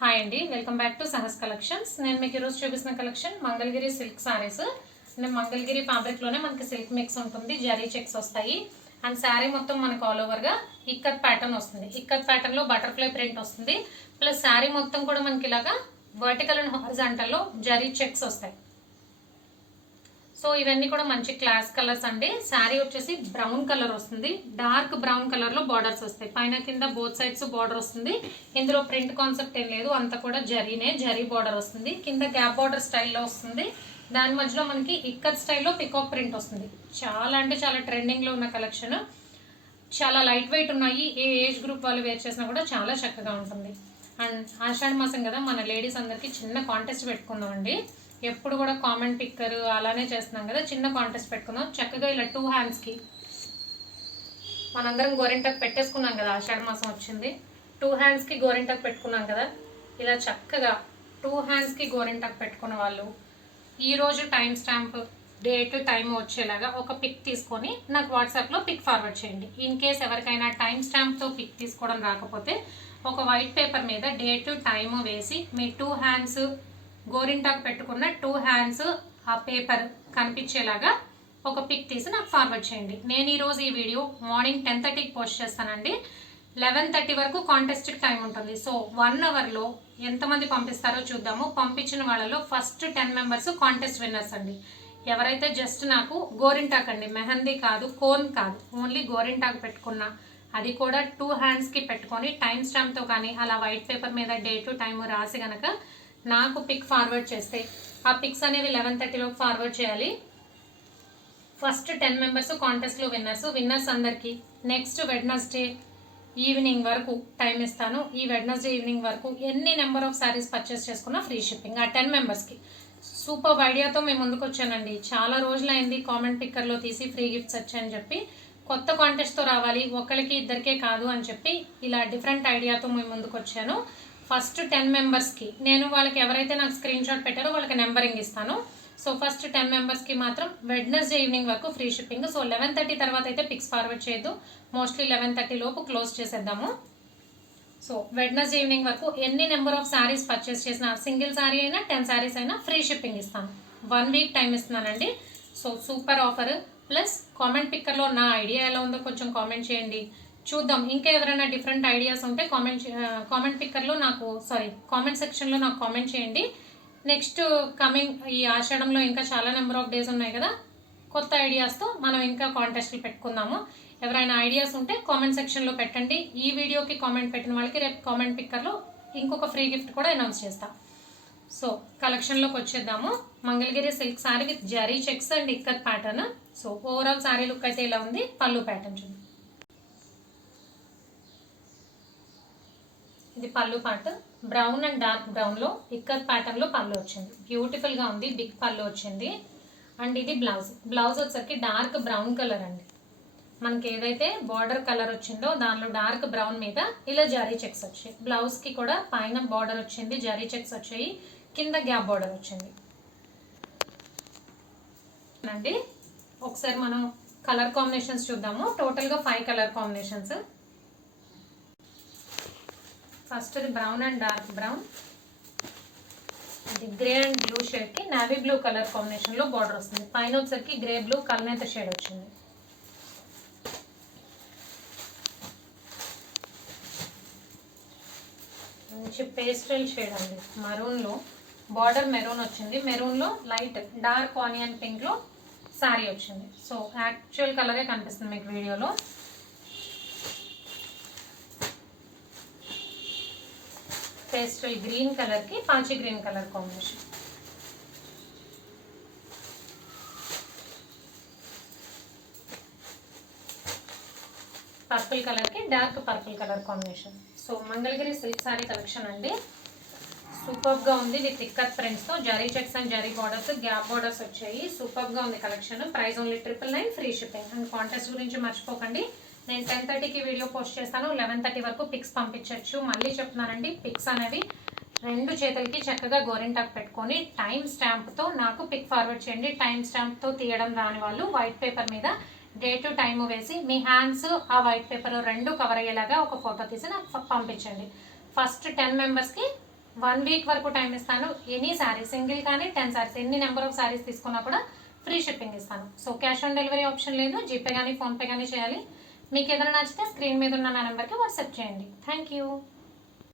Hi అండి welcome back to Sahas collections నేను మీకు ఈరోజు చూపిస్తున్న కలెక్షన్ మంగళగిరి సిల్క్ సారీస్ అంటే మంగళగిరి ఫ్యాబ్రిక్లోనే మనకి సిల్క్ మిక్స్ ఉంటుంది జరీ చెక్స్ వస్తాయి. అండ్ శారీ మొత్తం మనకు ఆల్ ఓవర్గా ఇక్కత్ ప్యాటర్న్ వస్తుంది. ఇక్కత్ ప్యాటర్న్లో బటర్ఫ్లై ప్రింట్ వస్తుంది. ప్లస్ శారీ మొత్తం కూడా మనకి ఇలాగా వర్టికల్ అండ్ హారిజాంటల్లో జరీ చెక్స్ వస్తాయి. సో ఇవన్నీ కూడా మంచి క్లాస్ కలర్స్ అండి. శారీ వచ్చేసి బ్రౌన్ కలర్ వస్తుంది. డార్క్ బ్రౌన్ కలర్లో బార్డర్స్ వస్తాయి. పైన కింద బోత్ సైడ్స్ బార్డర్ వస్తుంది. ఇందులో ప్రింట్ కాన్సెప్ట్ ఏం లేదు. అంతా కూడా జరీనే జరీ బార్డర్ వస్తుంది. కింద గ్యాప్ బార్డర్ స్టైల్లో వస్తుంది. దాని మధ్యలో మనకి ఇక్కత్ స్టైల్లో పికాక్ ప్రింట్ వస్తుంది. చాలా అంటే చాలా ట్రెండింగ్లో ఉన్న కలెక్షన్. చాలా లైట్ వెయిట్ ఉన్నాయి. ఏ ఏజ్ గ్రూప్ వాళ్ళు వేర్ చేసినా కూడా చాలా చక్కగా ఉంటుంది. అండ్ ఆషాఢ మాసం కదా మన లేడీస్ అందరికీ చిన్న కాంటెస్ట్ పెట్టుకుందాం అండి ఎప్పుడు కూడా కామెంట్ పిక్కర్ అలానే చేస్తున్నాం కదా చిన్న కాంటెస్ట్ పెట్టుకుందాం. చక్కగా ఇలా టూ హ్యాండ్స్కి మనందరం గోరింటాకు పెట్టేసుకున్నాం కదా ఆషాఢ మాసం వచ్చింది. టూ హ్యాండ్స్కి గోరింటాకు పెట్టుకున్నాం కదా ఇలా చక్కగా టూ హ్యాండ్స్కి గోరింటాకు పెట్టుకున్న వాళ్ళు ఈరోజు టైం స్టాంప్ డేట్ టైం వచ్చేలాగా ఒక పిక్ తీసుకొని నాకు వాట్సాప్లో పిక్ ఫార్వర్డ్ చేయండి. ఇన్ కేస్ ఎవరికైనా టైం స్టాంప్తో పిక్ తీసుకోవడం రాకపోతే ఒక వైట్ పేపర్ మీద డేట్ టైము వేసి మీ టూ హ్యాండ్స్ గోరింటాకు పెట్టుకున్న టూ హ్యాండ్స్ ఆ పేపర్ కనిపించేలాగా ఒక పిక్ తీసి నాకు ఫార్వర్డ్ చేయండి. నేను ఈరోజు ఈ వీడియో మార్నింగ్ టెన్ థర్టీకి పోస్ట్ చేస్తానండి. లెవెన్ థర్టీ వరకు కాంటెస్ట్కి టైం ఉంటుంది. సో వన్ అవర్లో ఎంతమంది పంపిస్తారో చూద్దాము. పంపించిన వాళ్ళలో first ten members contest winners అండి. ఎవరైతే జస్ట్ నాకు గోరింటాక్ అండి మెహందీ కాదు కోన్ కాదు ఓన్లీ గోరింటాక్ పెట్టుకున్నా అది కూడా టూ హ్యాండ్స్కి పెట్టుకొని టైం స్టాంప్తో కానీ అలా వైట్ పేపర్ మీద డేటు టైము రాసి కనుక నాకు పిక్ ఫార్వర్డ్ చేస్తే. ఆ పిక్స్ అనేవి లెవెన్ థర్టీలో ఫార్వర్డ్ చేయాలి. ఫస్ట్ టెన్ మెంబర్స్ కాంటెస్ట్లో విన్నర్స్ విన్నర్స్ అందరికీ నెక్స్ట్ వెడ్నెస్డే ఈవినింగ్ వరకు టైం ఇస్తాను. ఈ వెడ్నెస్డే ఈవినింగ్ వరకు ఎన్ని నెంబర్ ఆఫ్ శారీస్ పర్చేస్ చేసుకున్నా ఫ్రీ షిప్పింగ్ ఆ టెన్ మెంబర్స్కి సూపర్ ఐడియాతో మేము ముందుకు వచ్చానండి. చాలా రోజులైంది కామెంట్ పిక్కర్లో తీసి ఫ్రీ గిఫ్ట్స్ వచ్చాయని చెప్పి. కొత్త కాంటెస్ట్తో రావాలి. ఒకరికి ఇద్దరికే కాదు అని చెప్పి ఇలా డిఫరెంట్ ఐడియాతో మేము ముందుకు వచ్చాను. ఫస్ట్ టెన్ మెంబర్స్కి నేను వాళ్ళకి ఎవరైతే నాకు స్క్రీన్ షాట్ పెట్టారో వాళ్ళకి నెంబరింగ్ ఇస్తాను. సో ఫస్ట్ టెన్ మెంబర్స్కి మాత్రం వెడ్నెస్డే ఈవినింగ్ వరకు free shipping so eleven thirty తర్వాత అయితే పిక్స్ ఫార్వర్డ్ చేయొద్దు. మోస్ట్లీ లెవెన్ థర్టీ లోపు క్లోజ్ చేసేద్దాము. సో వెడ్నెస్డే ఈవినింగ్ వరకు ఎన్ని నెంబర్ ఆఫ్ శారీస్ పర్చేస్ చేసినా సింగిల్ శారీ అయినా టెన్ శారీస్ అయినా ఫ్రీ షిప్పింగ్ ఇస్తాను. One week time ఇస్తున్నానండి. So super offer plus comment పిక్కర్లో నా ఐడియా ఎలా ఉందో కొంచెం కామెంట్ చేయండి. చూద్దాం. ఇంకా ఎవరైనా డిఫరెంట్ ఐడియాస్ ఉంటే కామెంట్ కామెంట్ పిక్కర్లో నాకు సారీ కామెంట్ సెక్షన్లో నాకు కామెంట్ చేయండి. నెక్స్ట్ కమింగ్ ఈ ఆషాఢంలో ఇంకా చాలా నెంబర్ ఆఫ్ డేస్ ఉన్నాయి కదా. కొత్త ఐడియాస్తో మనం ఇంకా కాంటెస్ట్లు పెట్టుకుందాము. ఎవరైనా ఐడియాస్ ఉంటే కామెంట్ సెక్షన్లో పెట్టండి. ఈ వీడియోకి కామెంట్ పెట్టిన వాళ్ళకి రేపు కామెంట్ పిక్కర్లో ఇంకొక ఫ్రీ గిఫ్ట్ కూడా అనౌన్స్ చేస్తాం. సో కలెక్షన్లోకి వచ్చేద్దాము. Mangalagiri silk sari with zari checks and ikat pattern so overall sari look అయితే ఇలా ఉంది? పళ్ళు ప్యాటర్న్ చూడండి ఇది pallu part brown and dark బ్రౌన్లో ikat ప్యాటర్న్లో పళ్ళు వచ్చింది. బ్యూటిఫుల్గా ఉంది బిగ్ పళ్ళు వచ్చింది. అండ్ ఇది బ్లౌజ్. బ్లౌజ్ వచ్చేసరికి డార్క్ బ్రౌన్ కలర్ అండి. మనకి ఏదైతే బార్డర్ కలర్ వచ్చిందో దానిలో డార్క్ బ్రౌన్ మీద ఇలా జరీ చెక్స్ వచ్చాయి. బ్లౌజ్కి కూడా పైన బార్డర్ వచ్చింది జరీ చెక్స్ వచ్చాయి కింద గ్యాప్ బార్డర్ వచ్చింది. అండి ఒకసారి మనం కలర్ కాంబినేషన్స్ చూద్దాము. టోటల్గా five colour combinations. First brown and dark brown. ఇది గ్రే అండ్ బ్లూ షేడ్కి నావీ బ్లూ కలర్ కాంబినేషన్లో బార్డర్ వస్తుంది. పైన వచ్చేసరికి గ్రే బ్లూ కలనేత షేడ్ వచ్చింది. మంచి పేస్టల్ షేడ్ అండి. మరూన్లో బార్డర్ మెరూన్ వచ్చింది. మెరూన్లో లైట్ డార్క్ ఆనియన్ పింక్లో శారీ వచ్చింది. సో యాక్చువల్ కలరే కనిపిస్తుంది మీకు వీడియోలో పేస్టల్ గ్రీన్ కలర్కి పాచి గ్రీన్ కలర్ కాంబినేషన్. పర్పుల్ కలర్కి dark purple colour combination. So Mangalagiri silk sari collection అండి. సూపర్గా ఉంది with ikat ప్రింట్స్తో. Zari checks and zari borders gap borders వచ్చాయి. సూపర్గా ఉంది collection. Price only triple nine free shipping. And contest గురించి మర్చిపోకండి. నేను టెన్ థర్టీకి వీడియో పోస్ట్ చేస్తాను. లెవెన్ థర్టీ వరకు పిక్స్ పంపించవచ్చు మళ్ళీ చెప్తున్నానండి పిక్స్ అనేవి రెండు చేతులకి చక్కగా గోరింటాకు పెట్టుకొని టైం స్టాంప్తో నాకు పిక్ ఫార్వర్డ్ చేయండి. టైం స్టాంప్తో తీయడం రాని వాళ్ళు వైట్ పేపర్ మీద డే టు టైము వేసి మీ హ్యాండ్స్ ఆ వైట్ పేపర్ రెండు కవర్ అయ్యేలాగా ఒక ఫోటో తీసి నాకు పంపించండి. ఫస్ట్ టెన్ మెంబర్స్కి వన్ వీక్ వరకు టైం ఇస్తాను. ఎనీ శారీస్ సింగిల్ కానీ టెన్ శారీస్ ఎన్ని నెంబర్ ఆఫ్ శారీస్ తీసుకున్నా కూడా ఫ్రీ షిప్పింగ్ ఇస్తాను. So cash on delivery option లేదు. జీపే కానీ ఫోన్పే కానీ చేయాలి. మీకు ఏదైనా నచ్చితే స్క్రీన్ మీద ఉన్న నా నెంబర్కి వాట్సాప్ చేయండి. Thank you.